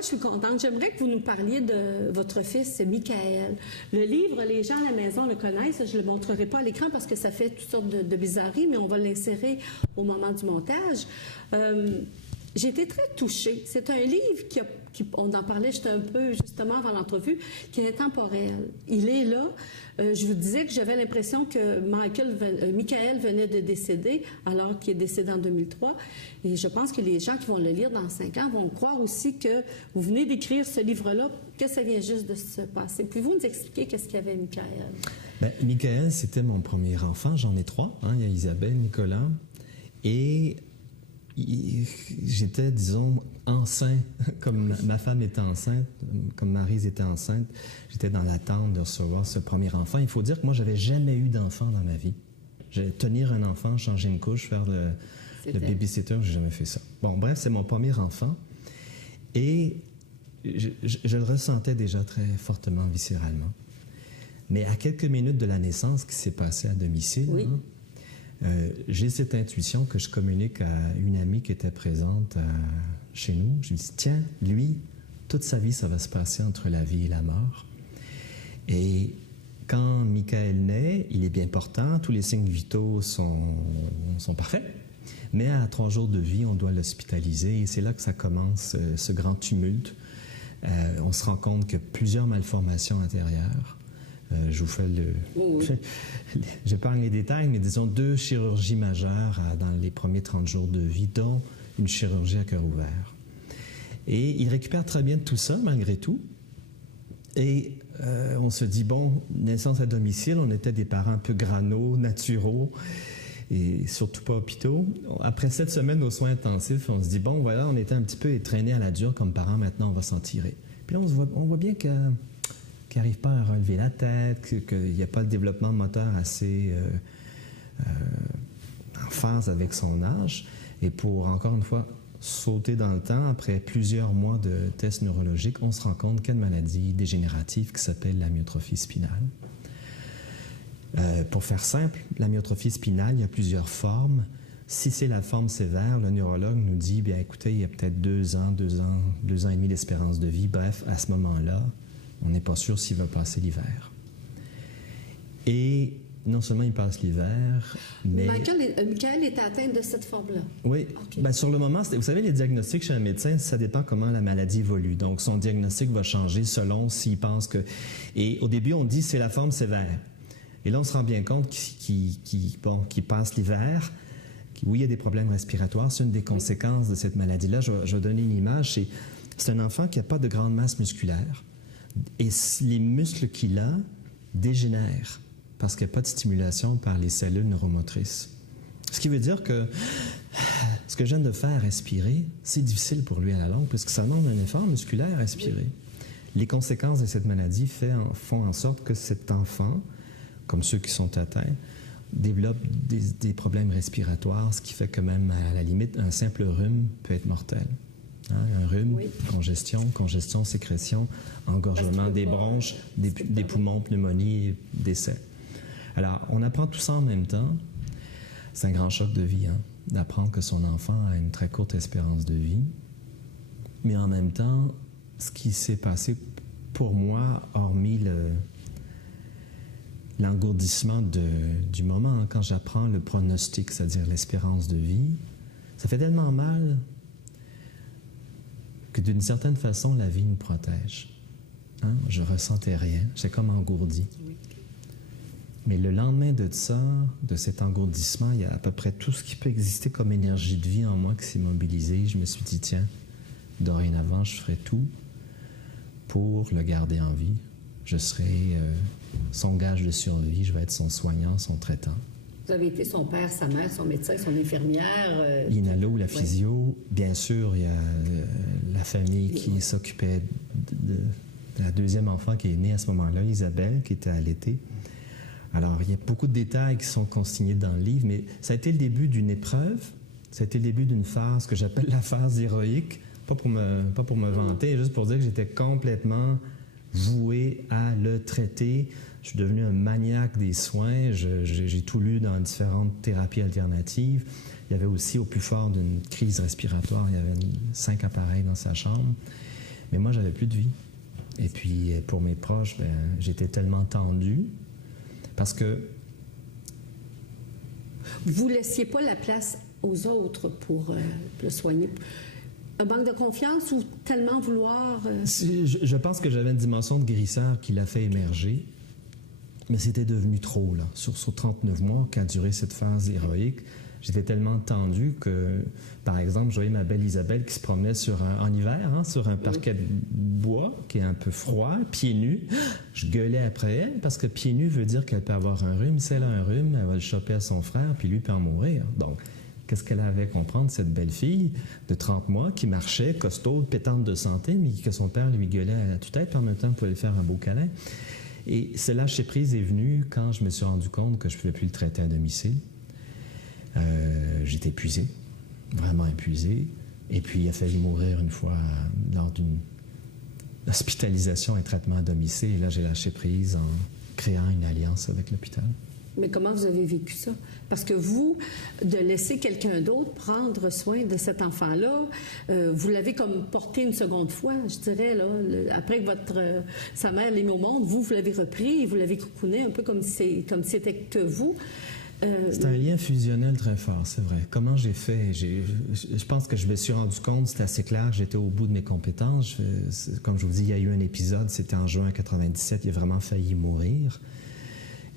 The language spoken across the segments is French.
moi, je suis contente. J'aimerais que vous nous parliez de votre fils, Michael. Le livre, les gens à la maison le connaissent. Je ne le montrerai pas à l'écran parce que ça fait toutes sortes de bizarreries, mais on va l'insérer au moment du montage. J'ai été très touchée. C'est un livre on en parlait juste un peu justement avant l'entrevue, qui est intemporel. Il est là. Je vous disais que j'avais l'impression que Michael venait de décéder alors qu'il est décédé en 2003. Et je pense que les gens qui vont le lire dans 5 ans vont croire aussi que vous venez d'écrire ce livre-là, que ça vient juste de se passer. Pouvez-vous nous expliquer qu'est-ce qu'il y avait, Michael? Ben, Michael, c'était mon premier enfant. J'en ai 3. Il y a Isabelle, Nicolas. Et j'étais, disons, enceinte, comme ma femme était enceinte, comme Maryse était enceinte. J'étais dans l'attente de recevoir ce premier enfant. Il faut dire que moi, j'avais jamais eu d'enfant dans ma vie. Tenir un enfant, changer une couche, faire le babysitter, j'ai jamais fait ça. Bon, bref, c'est mon premier enfant. Et je le ressentais déjà très fortement, viscéralement. Mais à quelques minutes de la naissance, ce qui s'est passé à domicile, oui. J'ai cette intuition que je communique à une amie qui était présente chez nous. Je lui dis, tiens, lui, toute sa vie, ça va se passer entre la vie et la mort. Et quand Michael naît, il est bien portant, tous les signes vitaux sont parfaits. Mais à 3 jours de vie, on doit l'hospitaliser et c'est là que ça commence, ce grand tumulte. On se rend compte qu'il y a plusieurs malformations intérieures. Je vous fais j'épargne les détails, mais disons 2 chirurgies majeures dans les premiers 30 jours de vie, dont une chirurgie à cœur ouvert. Et il récupère très bien tout ça, malgré tout. Et on se dit, bon, naissance à domicile, on était des parents un peu granaux, naturaux, et surtout pas hôpitaux. Après 7 semaines aux soins intensifs, on se dit, bon, voilà, on était un petit peu étraînés à la dure comme parents, maintenant on va s'en tirer. Puis là, on voit bien qu'il n'arrive pas à relever la tête, qu'il n'y a pas le développement moteur assez en phase avec son âge. Et pour, encore une fois, sauter dans le temps, après plusieurs mois de tests neurologiques, on se rend compte qu'il y a une maladie dégénérative qui s'appelle l'amyotrophie spinale. Pour faire simple, l'amyotrophie spinale, il y a plusieurs formes. Si c'est la forme sévère, le neurologue nous dit, bien écoutez, il y a peut-être 2 ans et demi d'espérance de vie. Bref, à ce moment-là, on n'est pas sûr s'il va passer l'hiver. Et non seulement il passe l'hiver, mais... Michael était atteint de cette forme-là. Oui. Okay. Ben, sur le moment, vous savez, les diagnostics chez un médecin, ça dépend comment la maladie évolue. Donc, son diagnostic va changer selon s'il pense que... Et au début, on dit c'est la forme sévère. Et là, on se rend bien compte qu'il passe l'hiver. Oui, il y a des problèmes respiratoires. C'est une des conséquences de cette maladie-là. Je vais donner une image. C'est un enfant qui n'a pas de grande masse musculaire. Et les muscles qu'il a dégénèrent parce qu'il n'y a pas de stimulation par les cellules neuromotrices. Ce qui veut dire que ce que je viens de faire respirer, c'est difficile pour lui à la longue parce que ça demande un effort musculaire à respirer. Les conséquences de cette maladie font en sorte que cet enfant, comme ceux qui sont atteints, développe des problèmes respiratoires, ce qui fait que même à la limite, un simple rhume peut être mortel. Un rhume, congestion, sécrétion, engorgement des bronches, des poumons, pneumonie, décès. Alors, on apprend tout ça en même temps. C'est un grand choc de vie, d'apprendre que son enfant a une très courte espérance de vie. Mais en même temps, ce qui s'est passé pour moi, hormis l'engourdissement du moment, quand j'apprends le pronostic, c'est-à-dire l'espérance de vie, ça fait tellement mal que d'une certaine façon, la vie nous protège. Je ressentais rien, j'étais comme engourdi. Mais le lendemain de ça, de cet engourdissement, il y a à peu près tout ce qui peut exister comme énergie de vie en moi qui s'est mobilisé. Je me suis dit, tiens, dorénavant, je ferai tout pour le garder en vie. Je serai son gage de survie, je vais être son soignant, son traitant. Vous avez été son père, sa mère, son médecin, son infirmière. L'inalo, la physio. Bien sûr, il y a la famille qui s'occupait de la 2e enfant qui est née à ce moment-là, Isabelle, qui était allaitée. Alors, il y a beaucoup de détails qui sont consignés dans le livre, mais ça a été le début d'une épreuve, ça a été le début d'une phase que j'appelle la phase héroïque, pas pour me vanter, juste pour dire que j'étais complètement voué à le traiter. Je suis devenu un maniaque des soins. J'ai tout lu dans différentes thérapies alternatives. Il y avait aussi, au plus fort d'une crise respiratoire, il y avait 5 appareils dans sa chambre. Mais moi, j'avais plus de vie. Et puis, pour mes proches, ben, j'étais tellement tendu parce que... Vous ne laissiez pas la place aux autres pour le soigner. Un manque de confiance ou tellement vouloir... Je pense que j'avais une dimension de guérisseur qui l'a fait émerger, mais c'était devenu trop, là. Sur 39 mois qu'a duré cette phase héroïque, j'étais tellement tendu que, par exemple, je voyais ma belle Isabelle qui se promenait en hiver, hein, sur un parquet de bois qui est un peu froid, pieds nus. Je gueulais après elle parce que pieds nus veut dire qu'elle peut avoir un rhume. Si elle a un rhume, elle va le choper à son frère, puis lui peut en mourir. Donc, qu'est-ce qu'elle avait à comprendre, cette belle fille de 30 mois qui marchait, costaud, pétante de santé, mais que son père lui gueulait à la tue-tête, puis en même temps pouvait lui faire un beau câlin. Et ce lâcher-prise est venu quand je me suis rendu compte que je ne pouvais plus le traiter à domicile. J'étais épuisé, vraiment épuisé. Et puis, il a fallu mourir une fois lors d'une hospitalisation et traitement à domicile. Et là, j'ai lâché prise en créant une alliance avec l'hôpital. Mais comment vous avez vécu ça? Parce que vous, de laisser quelqu'un d'autre prendre soin de cet enfant-là, vous l'avez comme porté une seconde fois, je dirais, là, après que sa mère l'ait mis au monde, vous l'avez repris et vous l'avez coucouné un peu comme si c'était que vous. C'est un lien fusionnel très fort, c'est vrai. Comment j'ai fait? Je pense que je me suis rendu compte, c'était assez clair, j'étais au bout de mes compétences. Comme je vous dis, il y a eu un épisode, c'était en juin 97, il a vraiment failli mourir.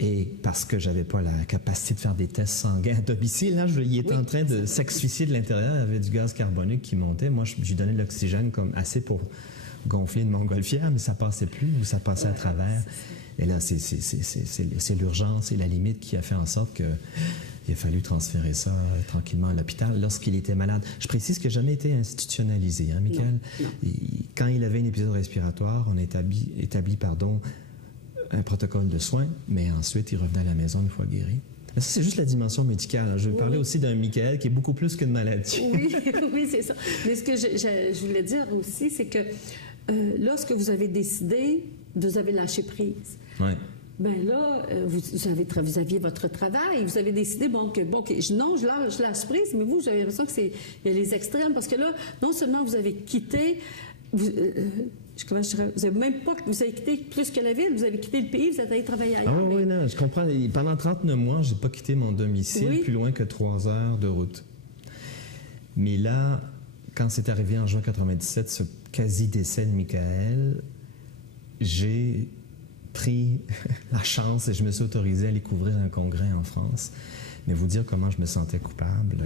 Et parce que j'avais pas la capacité de faire des tests sanguins à domicile, là, il était en train de s'asphyxier de l'intérieur, il y avait du gaz carbonique qui montait. Moi, je lui donnais de l'oxygène comme assez pour gonfler une montgolfière, mais ça passait plus ou ça passait à travers. Et là, c'est l'urgence et la limite qui a fait en sorte qu'il a fallu transférer ça tranquillement à l'hôpital lorsqu'il était malade. Je précise qu'il n'a jamais été institutionnalisé, hein, Michael? Non. Quand il avait un épisode respiratoire, on a établi un protocole de soins, mais ensuite, il revenait à la maison une fois guéri. Mais ça, c'est juste la dimension médicale. Je vais parler aussi d'un Michael qui est beaucoup plus qu'une maladie. Oui, c'est ça. Mais ce que je voulais dire aussi, c'est que lorsque vous avez décidé, vous avez lâché prise. Oui. Bien là, vous aviez votre travail, vous avez décidé, je lâche prise, mais vous, j'avais l'impression qu'il y a les extrêmes, parce que là, non seulement vous avez quitté, vous avez quitté plus que la ville, vous avez quitté le pays, vous êtes allé travailler ailleurs. Ah oui, non, je comprends. Pendant 39 mois, je n'ai pas quitté mon domicile plus loin que 3 heures de route. Mais là, quand c'est arrivé en juin 97, ce quasi-décès de Michael, j'ai pris la chance et je me suis autorisé à aller couvrir un congrès en France. Mais vous dire comment je me sentais coupable.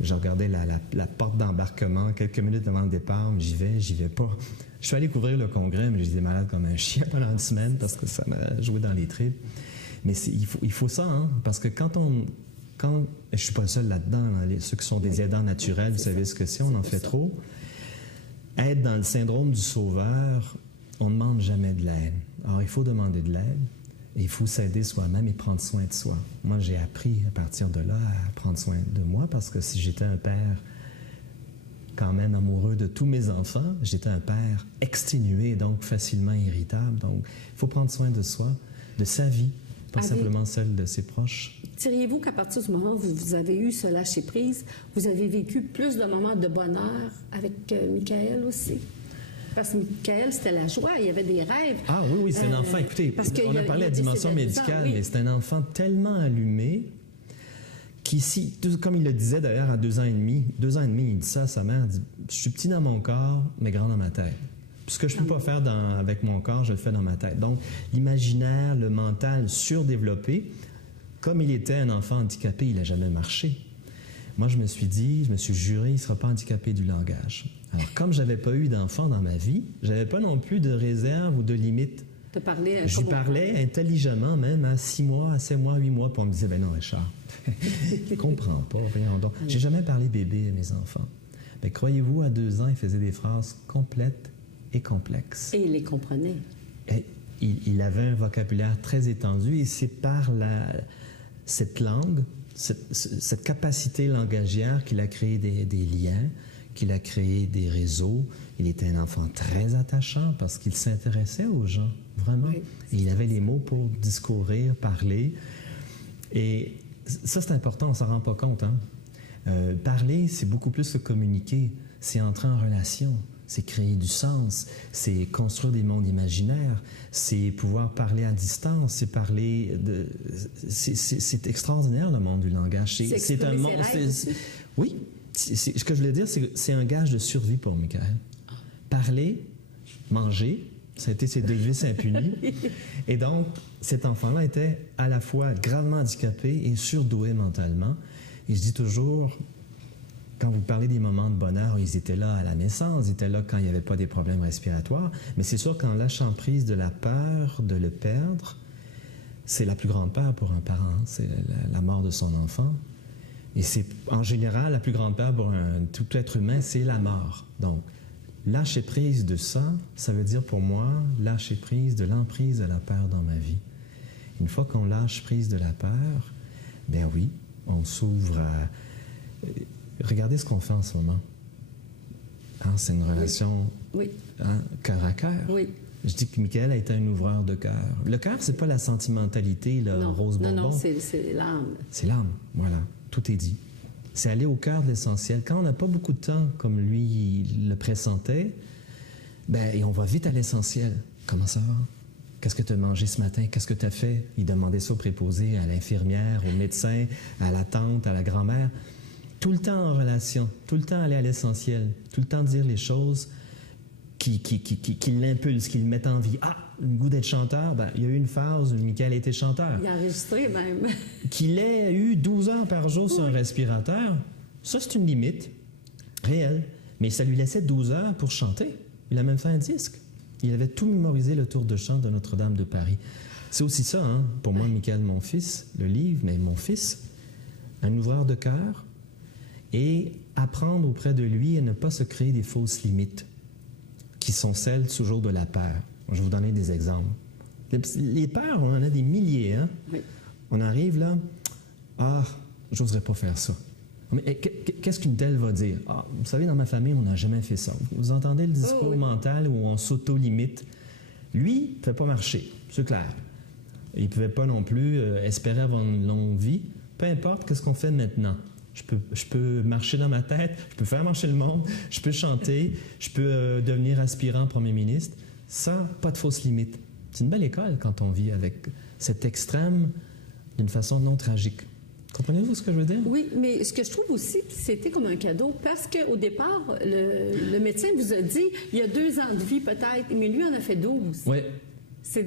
Je regardais la porte d'embarquement quelques minutes avant le départ, mais j'y vais pas. Je suis allé couvrir le congrès, mais j'étais malade comme un chien pendant une semaine parce que ça m'a joué dans les tripes. Mais il faut ça, hein, parce que quand je suis pas le seul là-dedans, ceux qui sont des aidants naturels, vous savez ce que c'est, on en fait trop. Être dans le syndrome du sauveur, on ne demande jamais de l'aide. Alors, il faut demander de l'aide. Et il faut s'aider soi-même et prendre soin de soi. Moi, j'ai appris à partir de là à prendre soin de moi parce que si j'étais un père quand même amoureux de tous mes enfants, j'étais un père exténué, donc facilement irritable. Donc, il faut prendre soin de soi, de sa vie, pas simplement celle de ses proches. Diriez-vous qu'à partir du moment où vous avez eu ce lâcher-prise, vous avez vécu plus de moments de bonheur avec Michael aussi? Parce que Michael, c'était la joie, il y avait des rêves. Ah oui, c'est un enfant. Écoutez, on a parlé de la dimension médicale, mais c'est un enfant tellement allumé qu'ici, comme il le disait d'ailleurs à 2 ans et demi, il dit ça à sa mère, il dit « Je suis petit dans mon corps, mais grand dans ma tête. Ce que je ne peux pas faire avec mon corps, je le fais dans ma tête. » Donc, l'imaginaire, le mental surdéveloppé, comme il était un enfant handicapé, il n'a jamais marché. Moi, je me suis juré, il ne sera pas handicapé du langage. Alors, comme je n'avais pas eu d'enfant dans ma vie, je n'avais pas non plus de réserve ou de limite. Je lui parlais intelligemment, même à 6 mois, à 7 mois, 8 mois, puis on me disait, ben non, Richard, je ne comprends pas, voyons donc. J'ai jamais parlé bébé à mes enfants. Mais croyez-vous, à 2 ans, il faisait des phrases complètes et complexes. Et il les comprenait. Et il avait un vocabulaire très étendu, et c'est par cette langue, cette capacité langagière qu'il a créé des liens, qu'il a créé des réseaux. Il était un enfant très attachant parce qu'il s'intéressait aux gens, vraiment. Oui. Et il avait les mots pour discourir, parler. Et ça, c'est important, on ne s'en rend pas compte. Hein? Parler, c'est beaucoup plus que communiquer. C'est entrer en relation. c'est créer du sens, c'est construire des mondes imaginaires, c'est pouvoir parler à distance, c'est parler de... C'est extraordinaire, le monde du langage. C'est un monde... Oui, ce que je voulais dire, c'est un gage de survie pour Michael. Parler, manger, ça a été ses devises impunis. Et donc, cet enfant-là était à la fois gravement handicapé et surdoué mentalement. Et je dis toujours, quand vous parlez des moments de bonheur, ils étaient là à la naissance, ils étaient là quand il n'y avait pas des problèmes respiratoires. Mais c'est sûr qu'en lâchant prise de la peur de le perdre, c'est la plus grande peur pour un parent, c'est la mort de son enfant. Et c'est, en général, la plus grande peur pour tout être humain, c'est la mort. Donc, lâcher prise de ça, ça veut dire pour moi, lâcher prise de l'emprise de la peur dans ma vie. Une fois qu'on lâche prise de la peur, ben oui, on s'ouvre à... Regardez ce qu'on fait en ce moment. Hein, c'est une relation hein, cœur à cœur. Oui. Je dis que Michael a été un ouvreur de cœur. Le cœur, c'est pas la sentimentalité, le rose bonbon. Non, c'est l'âme. C'est l'âme, voilà. Tout est dit. C'est aller au cœur de l'essentiel. Quand on n'a pas beaucoup de temps, comme lui il le pressentait, ben, et on va vite à l'essentiel. Comment ça va? Qu'est-ce que tu as mangé ce matin? Qu'est-ce que tu as fait? Il demandait ça au préposé, à l'infirmière, au médecin, à la tante, à la grand-mère. Tout le temps en relation, tout le temps aller à l'essentiel, tout le temps dire les choses qui l'impulsent, qui le mettent en vie. Ah, le goût d'être chanteur, ben, il y a eu une phase où Michael était chanteur. Il a enregistré même. Qu'il ait eu 12 heures par jour sur un respirateur, ça c'est une limite réelle. Mais ça lui laissait 12 heures pour chanter. Il a même fait un disque. Il avait tout mémorisé, le tour de chant de Notre-Dame de Paris. C'est aussi ça, hein, pour moi, Michael, mon fils, le livre, mais mon fils, un ouvreur de cœur, et apprendre auprès de lui à ne pas se créer des fausses limites qui sont celles toujours de la peur. Je vais vous donner des exemples. Les peurs, on en a des milliers. Hein? Oui. On arrive là, ah, j'oserais pas faire ça. Mais qu'est-ce qu'une telle va dire? Ah, vous savez, dans ma famille, on n'a jamais fait ça. Vous entendez le discours mental où on s'auto-limite? Lui, il ne pouvait pas marcher, c'est clair. Il ne pouvait pas non plus espérer avoir une longue vie. Peu importe, qu'est-ce qu'on fait maintenant? Je peux marcher dans ma tête, je peux faire marcher le monde, je peux chanter, je peux devenir aspirant premier ministre. Ça, pas de fausses limites. C'est une belle école quand on vit avec cet extrême d'une façon non tragique. Comprenez-vous ce que je veux dire? Oui, mais ce que je trouve aussi, c'était comme un cadeau parce qu'au départ, le médecin vous a dit, il y a 2 ans de vie peut-être, mais lui en a fait 12. Oui. C'est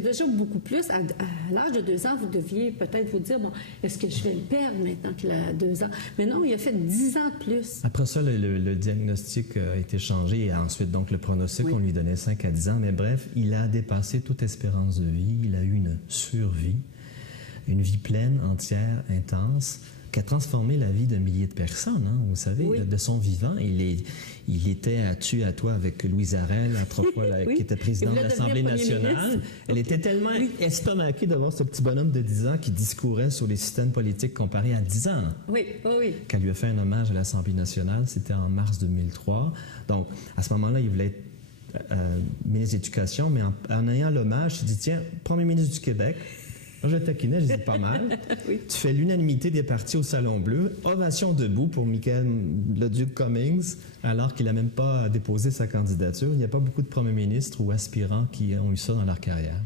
déjà beaucoup plus. À l'âge de 2 ans, vous deviez peut-être vous dire, bon, est-ce que je vais le perdre maintenant qu'il a 2 ans? Mais non, il a fait 10 ans de plus. Après ça, le diagnostic a été changé et ensuite, donc, le pronostic, on lui donnait 5 à 10 ans. Mais bref, il a dépassé toute espérance de vie. Il a eu une survie, une vie pleine, entière, intense, qui a transformé la vie de milliers de personnes. Hein, vous savez, de son vivant. Il était à tu à toi avec Louise Arel, autrefois, qui était présidente de l'Assemblée nationale. Elle était tellement estomaquée de voir ce petit bonhomme de 10 ans qui discourait sur les systèmes politiques comparés à 10 ans. Oui. Qu'elle lui a fait un hommage à l'Assemblée nationale. C'était en mars 2003. Donc, à ce moment-là, il voulait être ministre de l'Éducation, mais en ayant l'hommage, il dit, tiens, premier ministre du Québec. Moi, je taquinais, je disais pas mal. Tu fais l'unanimité des partis au Salon Bleu. Ovation debout pour Michael le Duc Cummings, alors qu'il n'a même pas déposé sa candidature. Il n'y a pas beaucoup de premiers ministres ou aspirants qui ont eu ça dans leur carrière.